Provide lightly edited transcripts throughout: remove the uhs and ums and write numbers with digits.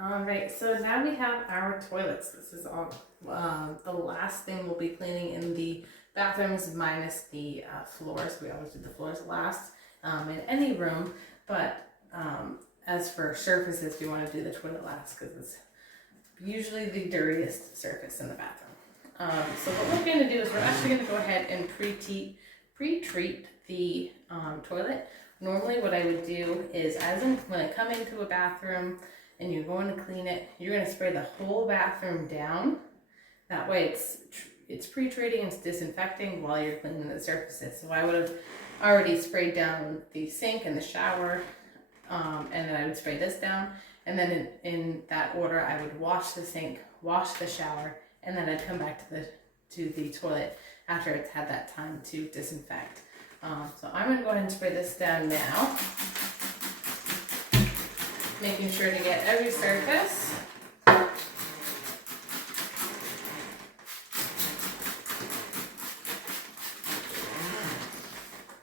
All right, so now we have our toilets. This is all the last thing we'll be cleaning in the bathrooms, minus the floors. We always do the floors last in any room, but as for surfaces, we want to do the toilet last because it's usually the dirtiest surface in the bathroom. So what we're going to do is we're actually going to go ahead and pre-treat the toilet. Normally what I would do is when I come into a bathroom and you're going to clean it, you're going to spray the whole bathroom down. That way it's pre-treating and it's disinfecting while you're cleaning the surfaces. So I would have already sprayed down the sink and the shower, and then I would spray this down. And then in that order, I would wash the sink, wash the shower, and then I'd come back to the toilet after it's had that time to disinfect. So I'm going to go ahead and spray this down now, making sure to get every surface.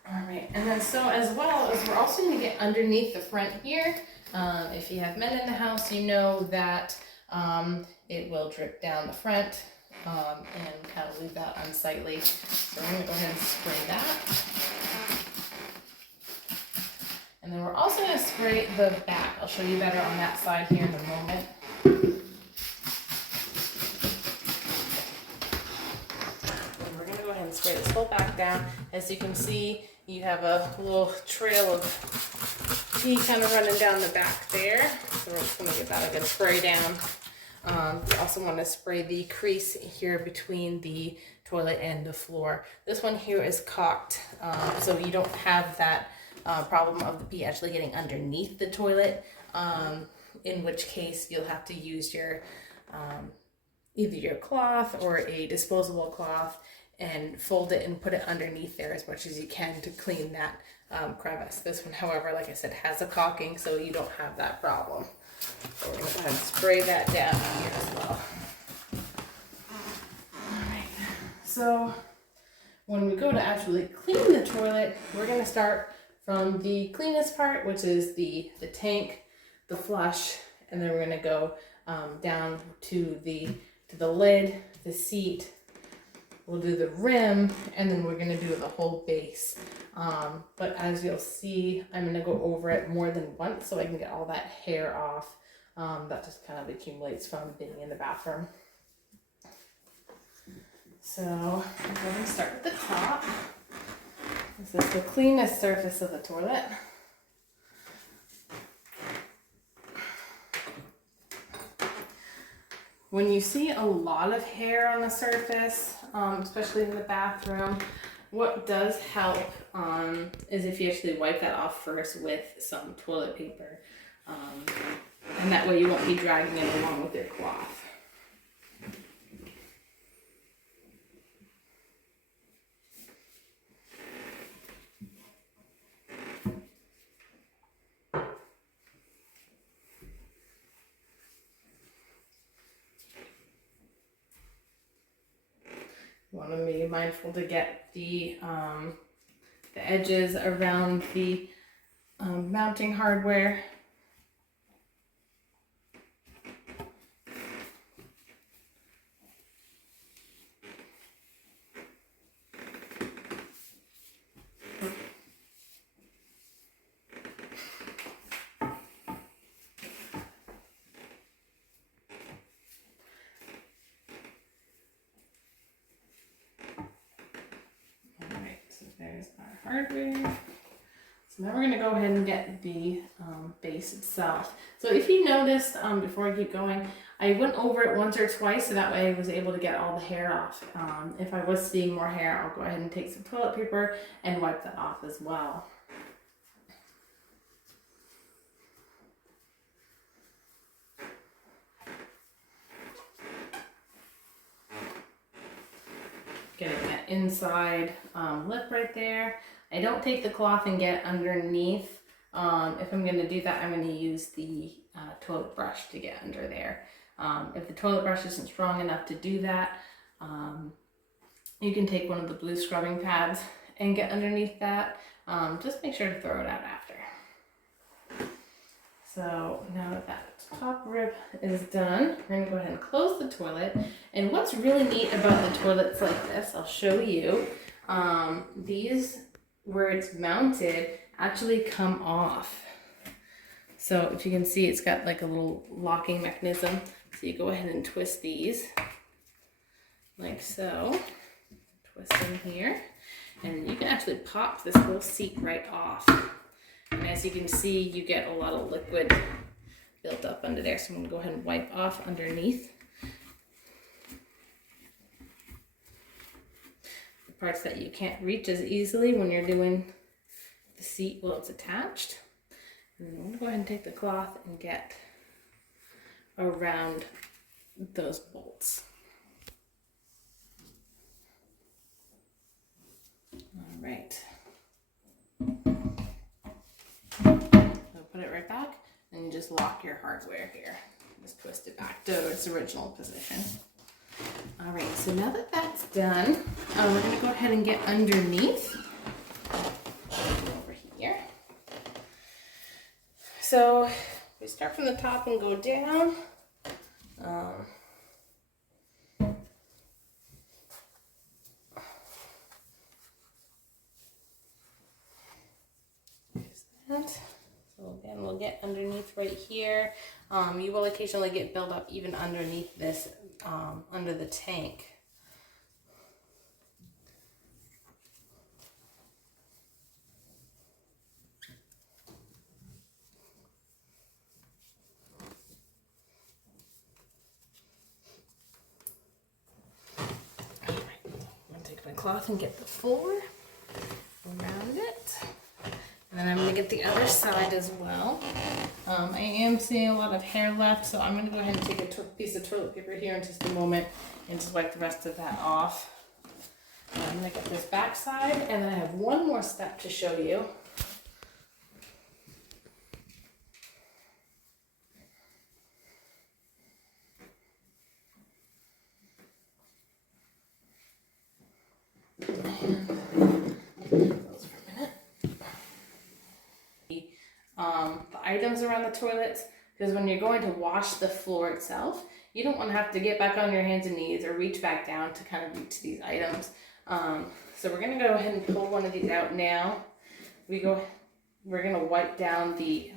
Alright, and then so as well as we're also going to get underneath the front here. If you have men in the house, you know that it will drip down the front and kind of leave that unsightly. So I'm going to go ahead and spray that. And then we're also going to spray the back. I'll show you better on that side here in a moment. And we're going to go ahead and spray this whole back down. As you can see, you have a little trail of pee kind of running down the back there. So we're just going to give that a good spray down. You also want to spray the crease here between the toilet and the floor. This one here is caulked, so you don't have that problem of the pee actually getting underneath the toilet, in which case you'll have to use your either your cloth or a disposable cloth and fold it and put it underneath there as much as you can to clean that crevice. This one, however, like I said, has a caulking, so you don't have that problem. So we're going to go ahead and spray that down here as well. Alright, so when we go to actually clean the toilet, we're going to start from the cleanest part, which is the tank, the flush, and then we're going to go down to the lid, the seat. We'll do the rim, and then we're going to do the whole base. But as you'll see, I'm going to go over it more than once so I can get all that hair off. That just kind of accumulates from being in the bathroom. So I'm going to start at the top. This is the cleanest surface of the toilet. When you see a lot of hair on the surface, especially in the bathroom, what does help is if you actually wipe that off first with some toilet paper. And that way you won't be dragging it along with your cloth. You want to be mindful to get the edges around the mounting hardware. There's our hardware. So now we're going to go ahead and get the base itself. So if you noticed, before I keep going, I went over it once or twice so that way I was able to get all the hair off. If I was seeing more hair, I'll go ahead and take some toilet paper and wipe that off as well. Getting that inside lip right there. I don't take the cloth and get underneath. If I'm going to do that, I'm going to use the toilet brush to get under there. If the toilet brush isn't strong enough to do that, you can take one of the blue scrubbing pads and get underneath that. Just make sure to throw it out after. So now that that top rib is done, we're gonna go ahead and close the toilet. And what's really neat about the toilets like this, I'll show you. These, where it's mounted, actually come off. So if you can see, it's got like a little locking mechanism. So you go ahead and twist these like so. Twist them here. And you can actually pop this little seat right off. And as you can see, you get a lot of liquid built up under there. So I'm gonna go ahead and wipe off underneath. The parts that you can't reach as easily when you're doing the seat while it's attached. And I'm gonna go ahead and take the cloth and get around those bolts. All right. So put it right back and you just lock your hardware here. Just twist it back to its original position. All right, so now that that's done, we're gonna go ahead and get underneath. Over here. So we start from the top and go down. So again, we'll get underneath right here. You will occasionally get buildup even underneath this, under the tank. All right, I'm gonna take my cloth and get the floor around it. And then I'm going to get the other side as well. I am seeing a lot of hair left, so I'm going to go ahead and take a piece of toilet paper here in just a moment and just wipe the rest of that off. I'm going to get this back side, and then I have one more step to show you. The items around the toilets, because when you're going to wash the floor itself, you don't want to have to get back on your hands and knees or reach back down to kind of reach these items. So we're going to go ahead and pull one of these out now. We're going to wipe down the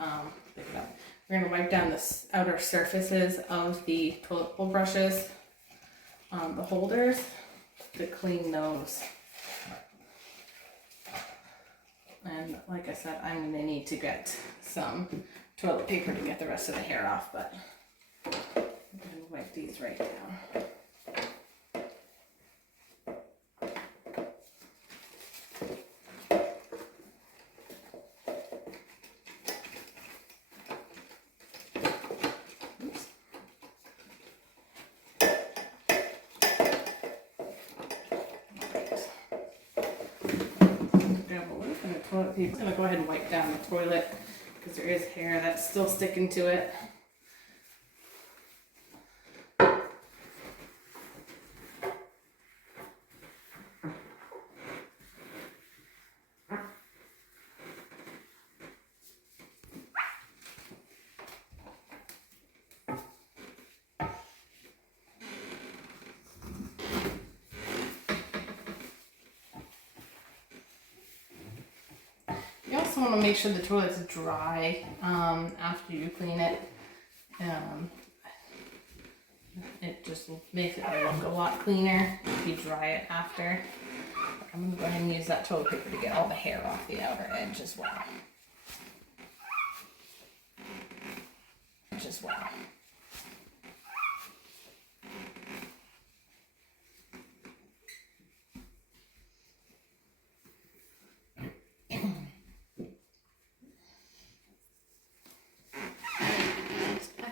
we're going to wipe down the outer surfaces of the toilet bowl brushes, the holders, to clean those. And like I said, I'm going to need to get some toilet paper to get the rest of the hair off, but I'm going to wipe these right down. I'm going to go ahead and wipe down the toilet because there is hair that's still sticking to it. You also want to make sure the toilet's dry after you clean it. It just makes it look a lot cleaner if you dry it after. I'm going to go ahead and use that toilet paper to get all the hair off the outer edge as well.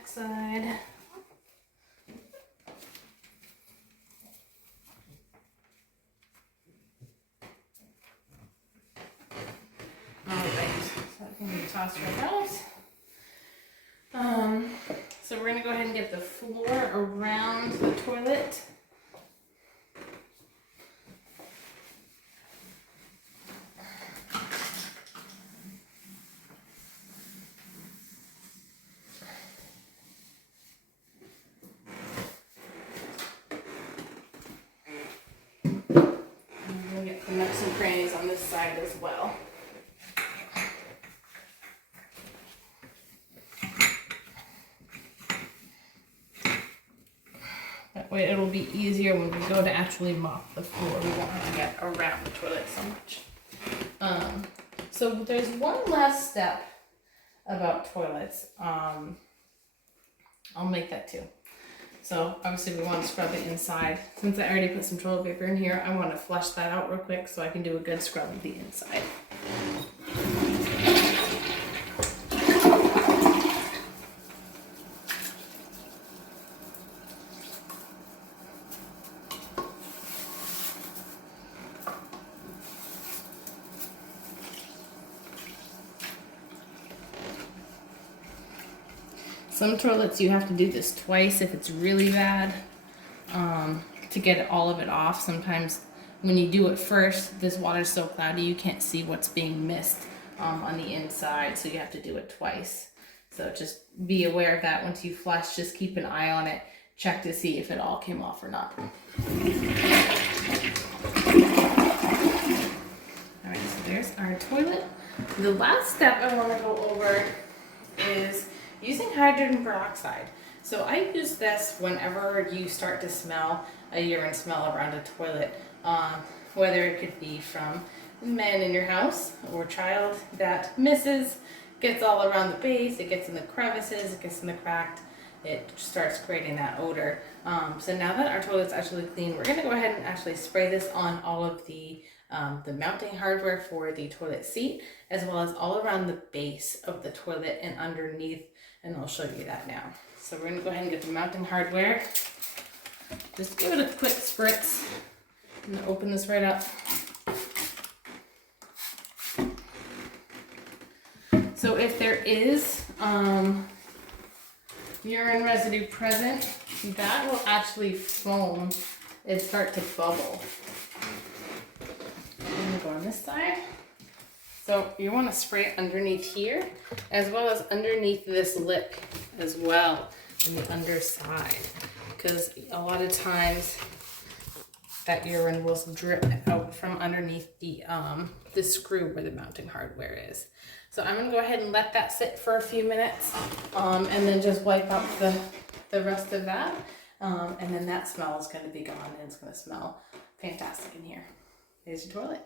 Side. Alright, so I can toss right out. So we're going to go ahead and get the floor around the toilet. That way it'll be easier when we go to actually mop the floor. We won't have to get around the toilet so much. So there's one last step about toilets. I'll make that too. So obviously we want to scrub the inside. Since I already put some toilet paper in here, I want to flush that out real quick so I can do a good scrub of the inside. Some toilets you have to do this twice if it's really bad to get all of it off. Sometimes when you do it first, this water's so cloudy you can't see what's being missed on the inside, so you have to do it twice. So just be aware of that. Once you flush, just keep an eye on it. Check to see if it all came off or not. Alright, so there's our toilet. The last step I want to go over is using hydrogen peroxide. So I use this whenever you start to smell a urine smell around a toilet, whether it could be from men in your house or child that misses, gets all around the base, it gets in the crevices, it gets in the cracked, it starts creating that odor. So now that our toilet's actually clean, we're gonna go ahead and actually spray this on all of the mounting hardware for the toilet seat, as well as all around the base of the toilet and underneath, and I'll show you that now. So we're gonna go ahead and get the mounting hardware. Just give it a quick spritz. I'm gonna open this right up. So if there is urine residue present, that will actually foam and start to bubble. I'm gonna go on this side. So you want to spray it underneath here, as well as underneath this lip as well, on the underside, because a lot of times that urine will drip out from underneath the screw where the mounting hardware is. So I'm gonna go ahead and let that sit for a few minutes, and then just wipe out the rest of that, and then that smell is gonna be gone, and it's gonna smell fantastic in here. There's your toilet.